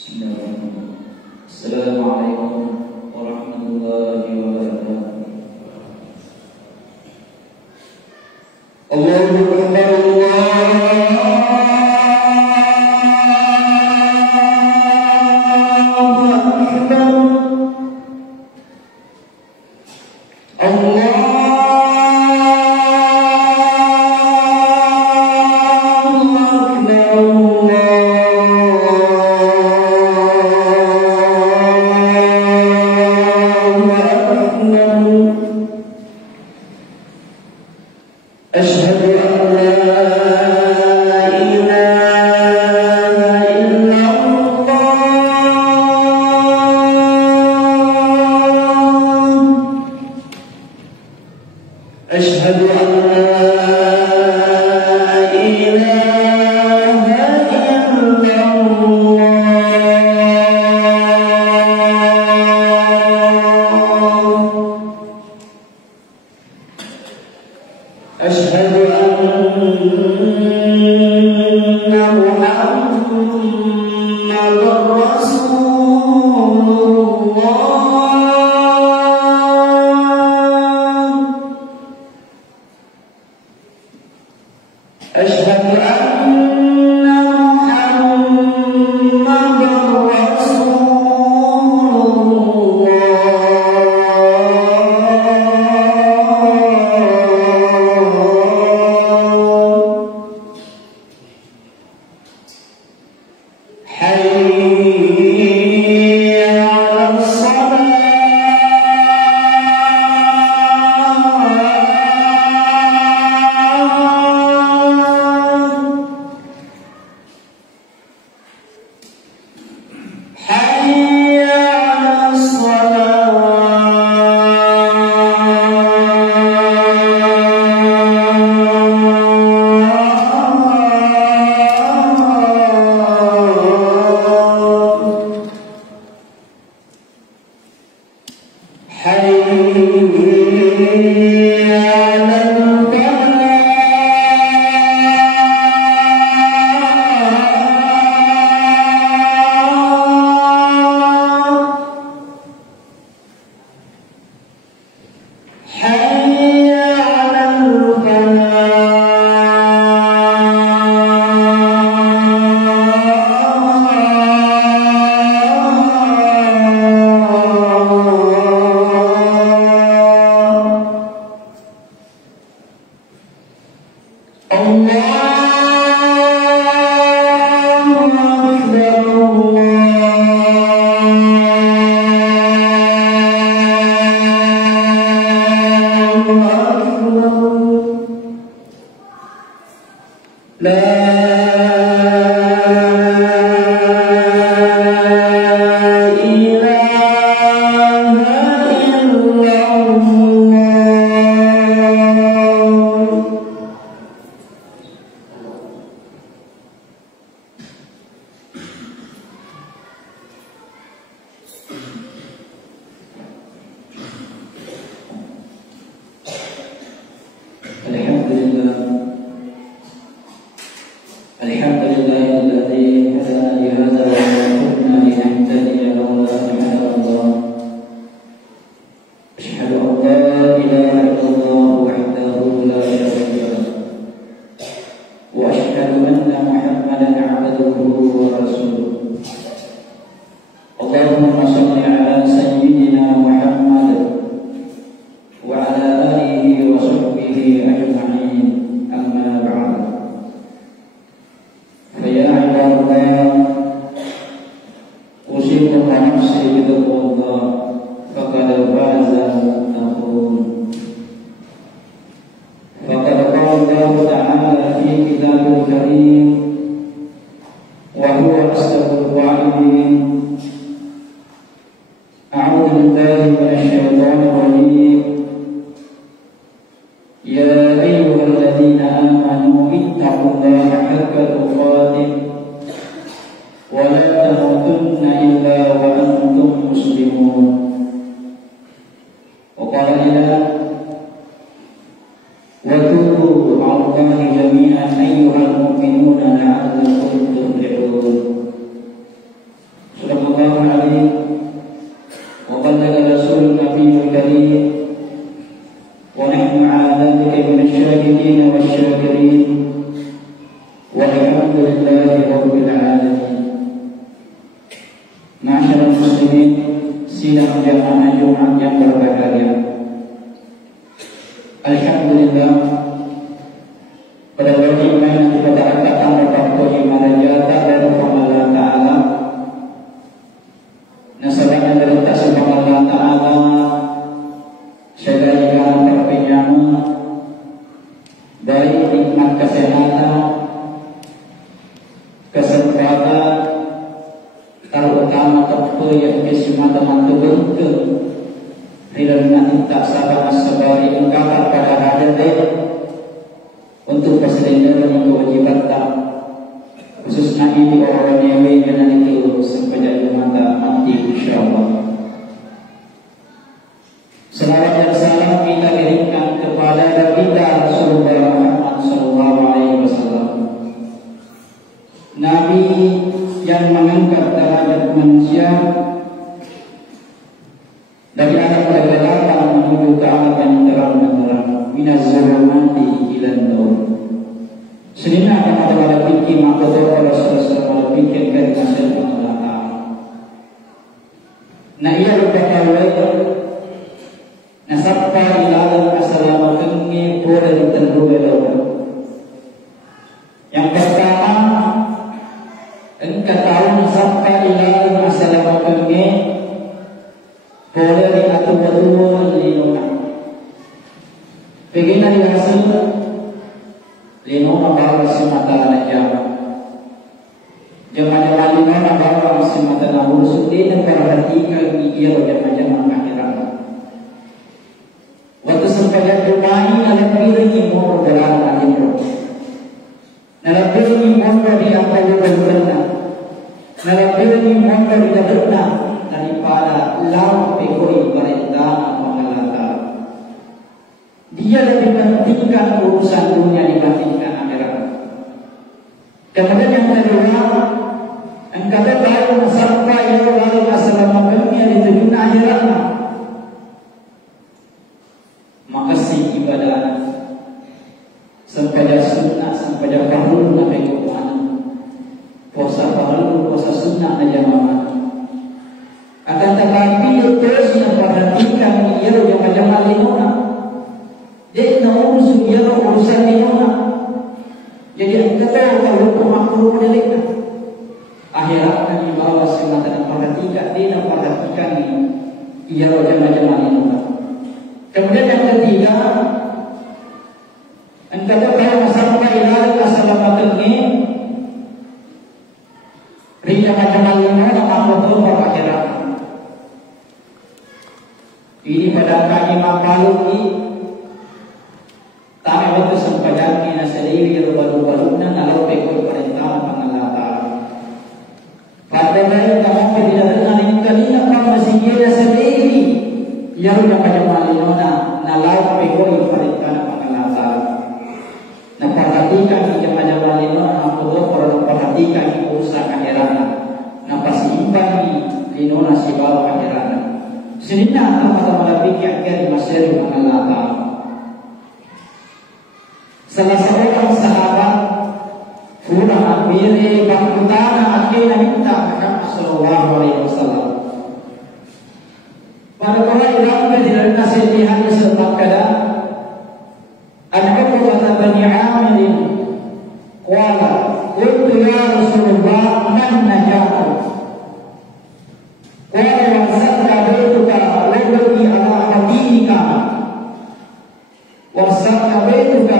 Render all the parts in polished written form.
Bismillahirrahmanirrahim. Assalamualaikum warahmatullahi wabarakatuh. Allahu Akbar, sidang jamaah Jumat yang berbahagia. Alhamdulillah, pada hari ini kita datang kepada imanajata dari Allah Ta'ala. Nasabahnya dari tasbih Allah Ta'ala segala terpenyama dari nikmat kesehatan, kesempatan, terutama tentu yang semata-mata bentuk rilana tak sabar sabari engkau pada hadir untuk persediaan kewajiban tak khususnya ini orang yang dengan itu sampai mata mati insyaallah. Salawat dan salam kita kirimkan kepada kita Rasulullah Muhammad SAW, Nabi yang mengangkat derajat manusia dari alam kegelapan menuju ke alam yang terang benderang, minaz zulumati ila nur. Selina kata pada fikir maka Rasulullah pada fikir kan hasil Allah Ta'ala. Nah ia berkata nasabta ila alam assalamualaikum ni boleh ditentukan. Yang pertama engkau tahu nasabta ila alam assalamualaikum ni boleh diatur-atur lino. Bagaimana dihasil lino bawa semata aja. Jemaah lino bawa semata namun sudah dan perhatikan dia jemaah akhirat. Waktu sampai rumah dalam diri mau berjalan lagi. Dalam diri mau diatur benar. Dalam diri mau benar daripada lau pekoi perintah Allah Ta'ala. Dia lebih pentingkan urusan dunia dibandingkan akhirat. Kemudian yang kedua, engkau tahu sampai yang lalu assalamualaikum yang ditujukan akhirat. Maka si ibadah sampai sunnah sampai fardu sampai Quran. Puasa fardu, puasa sunnah aja mama. Akan tetapi terus memperhatikan ia yang macam lima. Dia nak urus dia urusan lima. Jadi kita kalau makruh mereka akhirat kan dibawa semata dan perhatikan dia nak perhatikan ia macam lima. Kemudian yang ketiga, engkau tahu sampai lalu assalamualaikum ni rida macam lima nak betul akhirat. Ini pada kaki mapalu ni tak ada sempadan ni nasiri baru-baru na nalau pekor perintah Allah Ta'ala. Pada mereka kamu tidak dengar ini kali nak masih dia sendiri yang macam mana nalau pekor perintah Allah Ta'ala. Nah perhatikan macam mana aku perlu perhatikan usaha akhirat. Nah pasimpan di nona si bawah akhirat. Selina teman-teman fikir agar masyarakat Allah Ta'ala. Salah seorang sahabat Furah Akhiri Bakutana akhirnya minta Muhammad SAW. Pada orang Irak tidak nasihat sebab keadaan An-Abu kata Bani Amir Qala Qultu ya Rasulullah man najatu Qala wasatka baituka Wabaki ala hadinika Wasatka baituka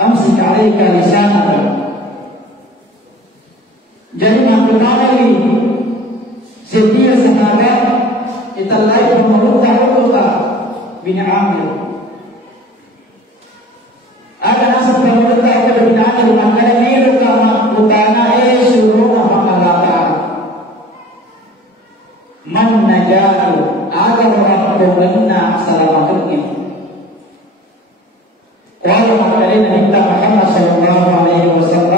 Amsik alaika lisanaka. Jadi maknanya ini setiap sahabat kita lain memerintah bin Amir. Ada nasab pemerintah kepada bin Amir maknanya ini kama utana suruh Allah. Man najatu agar rabbuna salamatnya. Kalau maknanya minta Muhammad SAW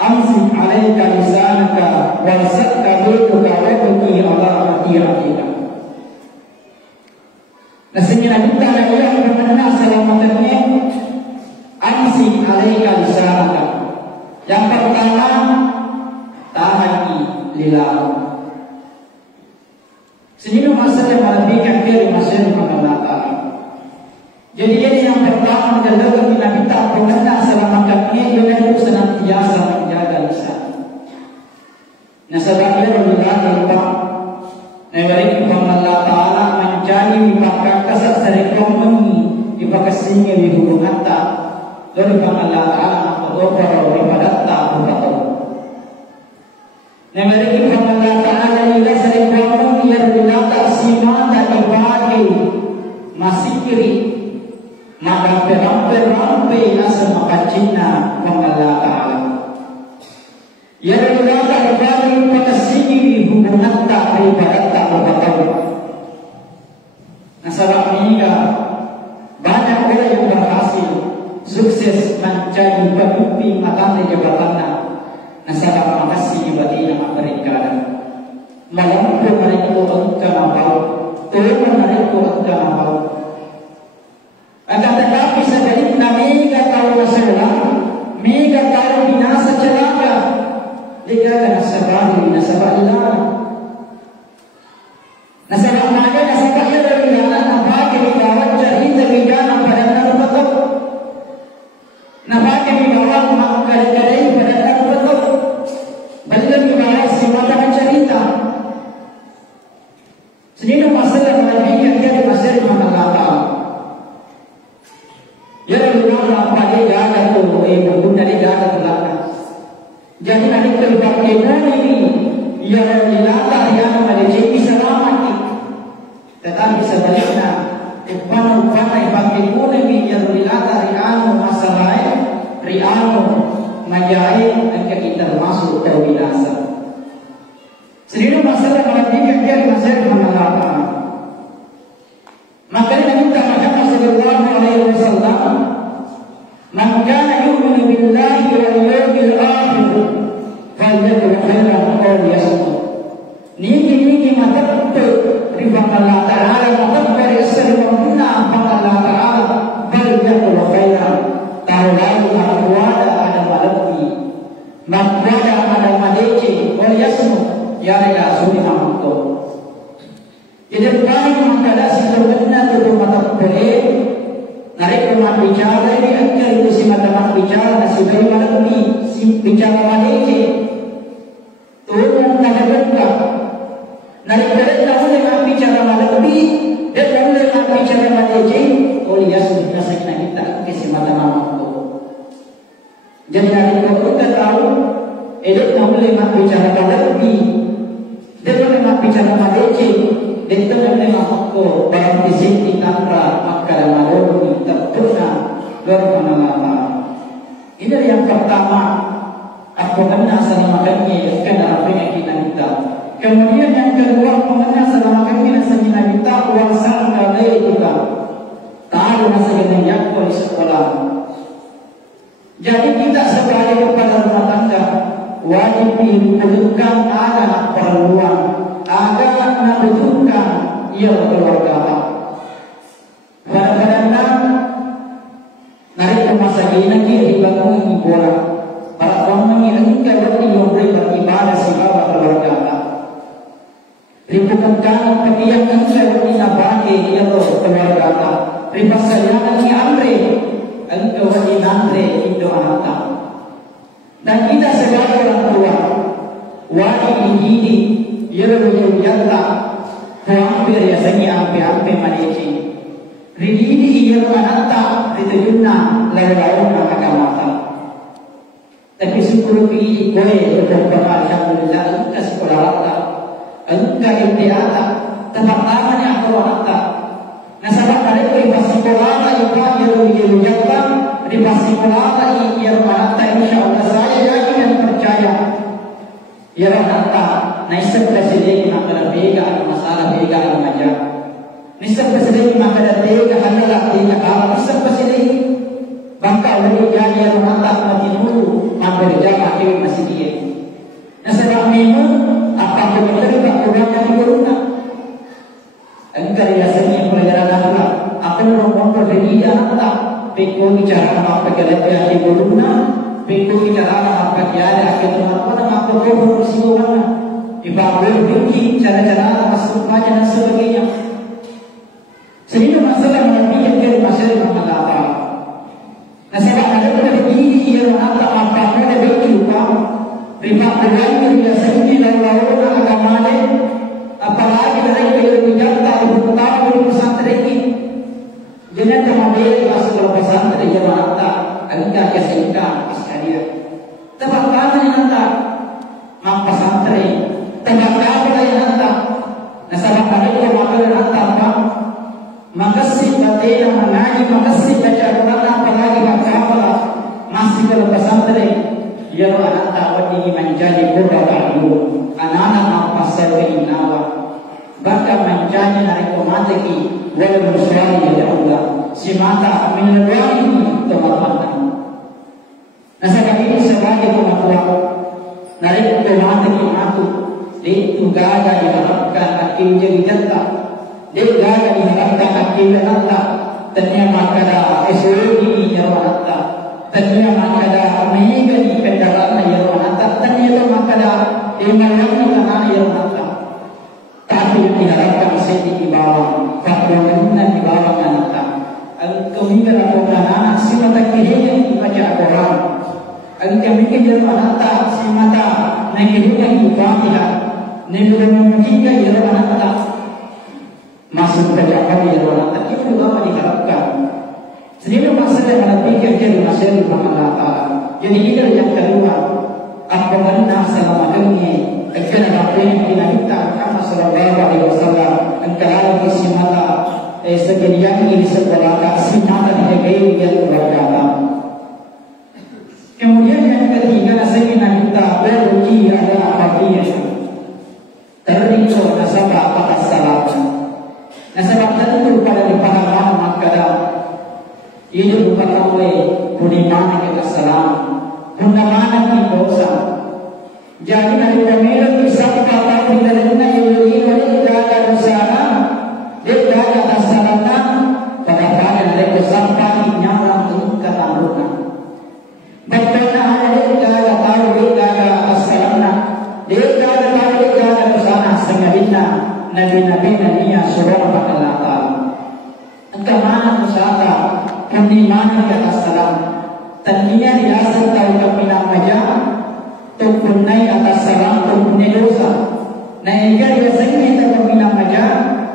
amsik alaika lisanaka wasatka baituka wabaki ala hadiyatika. Nah sehingga minta yang bermakna selamatnya amsik alaika lisanaka. Yang pertama tahan lillah. Sehingga masalah malabika kiri masalah mengalahkan. Jadi ini yang pertama adalah kita minta pengenal selama kami dengan senantiasa menjaga lisan. Nasabah ia berbilang lupa. Naibari Allah Taala mencari dipakai kasar dari kami dipakai singa di hubungan tak. Lalu Allah Taala mengatakan daripada tak betul. Naibari Allah Taala ia sering kami ia berbilang tak simak tak dibagi masih kiri. Maka rampe asa makacina Allah Ta'ala. Ya Allah Ta'ala pakasini hubungan tak daripada tak berkata. Nasabah niga banyak orang yang berhasil sukses mencari pemimpin matang di jabatannya. Nasabah makasih batina memberikan. Malam pun mereka engkau mahal, turun mereka engkau mahal. Akan tetapi sebaliknya mereka tahu masalah, mereka tahu binasa celaka. Mereka nasabah ilah. Nasabah mereka nasabah ilah. Nampak dibawah cerita bidana pada narbatok. Nampak dibawah mengkari-kari pada narbatok. Balik dibawah simpan cerita. Sehingga masalah mereka dari masalah mengalahkan. Jadi orang apa dia ada tu, berguna dia ada tu lah. Jadi nanti terpakai ini, yang dilatar yang melihat selamat. Tetapi sebaliknya, upana yang pakai pun ini yang dilatar yang masalah, rianu majai dan kita masuk ke binasa. Sehingga masalah mereka dia masalah mengalahkan. Makanya kita Muhammad sallallahu alaihi wasallam, "Man kana yu'minu billahi wal yawmil akhir, falyakul khairan aw liyasmut." Niki matatte riba Allah Taala matatte asal muna Allah Taala falyakul khairan. Tahu makwada ada malaki, makwada ada madeci, aw liyasmut ya rega sunna mutto. Jadi paling mengkala sebenarnya itu mata boleh narik rumah bicara ini akhir itu si mata bicara nasi dari mana ni si bicara mana ini turun tanda berita narik berita boleh bicara mana ni dan boleh bicara mana ini oleh Yesus nasibnya kita si mata itu. Jadi narik kita tahu elok boleh bicara mana ni dan boleh bicara mana ini. Dito memang aku barang di sini tanpa maka malu terpurna bermanfaat. Ini yang pertama aku mengenal selamakannya kena penyakit kita. Kemudian yang kedua mengenal selamakannya sehingga kita uang kali juga tahu nasibnya yang di sekolah. Jadi kita sebagai kepala rumah tangga wajib menunjukkan ada perluan agar menunjukkan ia keluarga. Kadang-kadang narik masa ini dibangun hiburan. Para orang menginginkan waktu yang beribadah sebab keluarga. Ribukan pemiak engkau di nabati ia keluarga. Ribasayan ni amre engkau di namre itu anak. Dan kita sebagai orang tua wajib dididik ia boleh jata hampir ya sanya ampe maneci rididi ia manata ditujuna lawan agama. Tapi syukur pi boleh berdoa alhamdulillah ke sekolah rata engka intiata tempat namanya aku rata nasabah kali di sekolah ia boleh jata di sekolah ia rata insyaallah saya yakin percaya ia rata. Naisab presiden maka bega ada masalah bega ada macam. Naisab presiden maka ada bega hanyalah tidak kalau naisab presiden bangka oleh jadi yang mantap mati dulu hampir jamaah di masjid dia. Naisab memang apa benar tak kurang di corona. Engkau rasanya pelajaran apa? Apa orang berbeda tak? Pekau bicara apa kerja di corona? Pekau bicara apa kerja akhir apa nama apa bersiul mana? Ibarat begini cara-cara masuk sempurna dan sebagainya. Sehingga masalah mengambil dari masyarakat mengatakan, nasabah ada pada diri yang menata apa pada baik lupa, riba dengan yang sendiri dan lawan agama lain, apalagi dari yang menjata utama di pesantren ini. Jangan termabil masuk ke pesantren yang menata, agak kesingkat sekalian. Tempat tangan yang menata, mak pesantren, tempat kabel yang menata, nasabah pada yang menata apa? Makasih batin mengaji, makasih baca Quran, apalagi berkafala masih dalam pesantren. Ya anak tak ini menjadi qurrata a'yun, anak-anak mafasal keinawa, bahkan menjadi dari komatiki wal musyari ya Allah, si mata melalui tempat-tempat. Nasabah ini sebagai pengetahuan dari komatiki matu, itu gagal diharapkan akhir jadi jatah. Dia gagal diharapkan akibat Allah. Ternyata makada esori yarwanata. Ternyata makada mengigani kendaraan yarwanata. Ternyata makada imannya tanah yarwanata. Tapi diharapkan sedih di bawah, fakirnya di bawah kanata. Kemudian aku anak si mata kirinya dibaca Quran. Kami yarwanata si mata negerinya di Fatihah. Negerinya yarwanata. Masuk ke jalan yang wanita itu juga diharapkan. Sendiri masalah yang berpikir jadi masalah bermanfaat. Jadi ini yang kedua, apa benar selama ini akan apa yang kita Muhammad Sallallahu Alaihi Wasallam engkau isi mata sekian ini sekolah si mata dijaga yang berkata. Kemudian yang ketiga saya minta beruji adalah apa terlihat nasabah atas salat. Nasabah tentu pada dipahami makada ini bukan oleh budiman kita salam bundamana kita dosa. Jadi dari pemilu bisa kata di dalamnya yuri oleh jaga dosa dia jaga atas salatan pada pada mereka sampai nyawa untuk ketamrukan. Betul ada dia jaga tahu dia jaga atas salatan dia jaga tahu dia jaga dosa sengaja. Nabi-nabi Nabiya Surah Allah Ta'ala engkau mana usaha penerimaan di atas salam tadinya diasal tahu kepinang maja tukunai atas salam tukunai dosa naika biasanya kita kepinang maja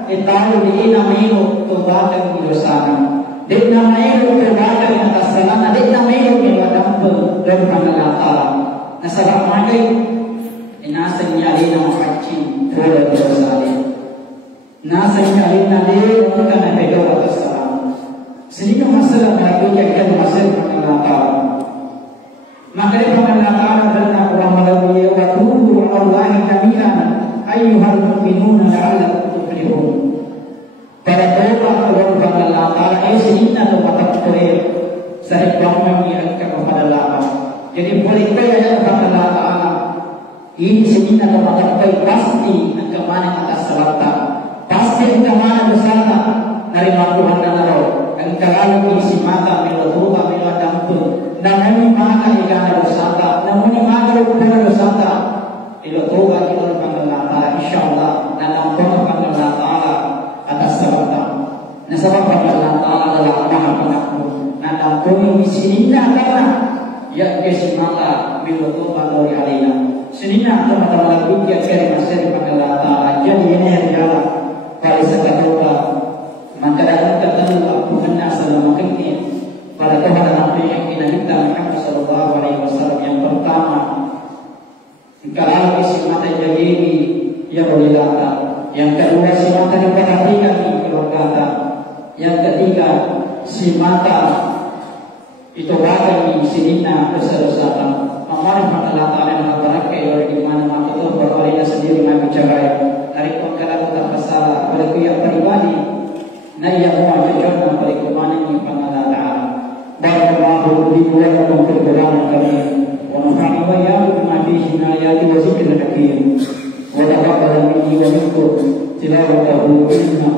tahu di namiru tubakan di dosa di namiru tubakan di atas salam di namiru di wadampu dari Allah Ta'ala nasabah magai inasanya di nama haji boleh dosa nasanya alina le bukan ada doa tersalam. Sehingga masalah lagi yang masalah Allah Taala. Maka Allah Taala berkata melalui wa qulu Allahi jami'an ayyuhal mu'minuna la'allakum tuflihun. Pada doa Allah Taala sehingga doa takbir saya bangun kepada Allah. Jadi boleh kaya Allah Taala ini sehingga doa takbir pasti kemana atas salat. Pasti engkau mana bersama dari Tuhan dan Allah. Engkau lalu isi mata melakukan melakukan. Namun mana ikan bersama, namun mana rupiah bersama. Ilo toba kita panggil Allah, insyaallah. Dan ampun panggil Allah atas sahabat. Nasabah panggil Allah adalah Maha Pengampun. Dan ampun isi ini adalah ya isi mata melakukan dari alina. Senina teman-teman lagi dia cari masih panggil Allah. Jadi ini adalah kalau sekadar maka dalam ketemu aku hendak selama ini pada Tuhan Nabi yang kita Muhammad Sallallahu Alaihi Wasallam yang pertama kalau isi mata jadi ya boleh lata, yang kedua si mata diperhatikan di keluarga, yang ketiga si mata itu bagi sinina dosa-dosa amal Allah Taala yang berkah di mana mata itu beroleh sendiri mengajar dari pengkalan terpesala oleh pihak pribadi naya mau jajan dari kemana ini Allah Taala dan mau dibuat untuk berjalan kami ونفعني وإياكم بما فيه من آيات وذكر حكيم وتقبل مني ومنكم تلاوته إنه